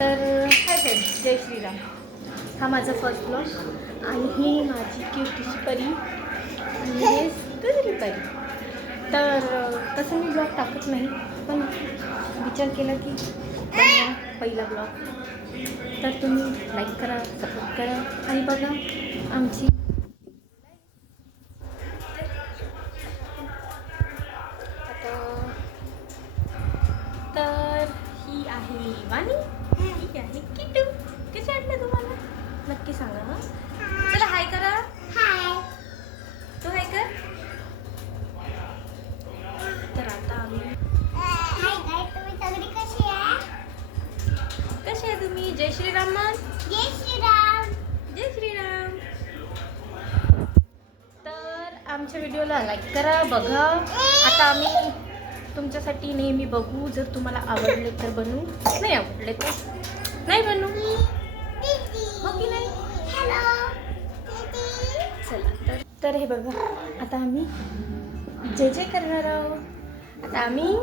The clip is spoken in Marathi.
तर हाय फ्रेंड, जय श्रीराम. हा माझा फर्स्ट ब्लॉग आणि ही माझी क्यूटीची परी आणि हे दुसरी परी. तर तसं मी ब्लॉग टाकत नाही, पण विचार केला की बनवा पहिला ब्लॉग. तर तुम्ही लाईक करा, सपोर्ट करा आणि बघा आमची. तर ही आहे वाणी, ही आहे किटू. कसे वाटलं तुम्हाला नक्की सांगा. हां, चला हाय करा. हाय, तू हाय कर. तर आता आम्ही तुम्ही सगळी कशी आहे? कसे आहे तुम्ही? जय श्रीराम म्हण. जय श्रीराम. जय श्रीराम. तर आमच्या व्हिडिओला लाईक करा, बघा. आता आम्ही तुमच्यासाठी नेहमी बघू. जर तुम्हाला आवडले तर बनवू, नाही आवडले तर नाही बनवू. हो की नाही? हॅलो चला तर हे बघा, आता आम्ही जे जे करणार आहोत. आता आम्ही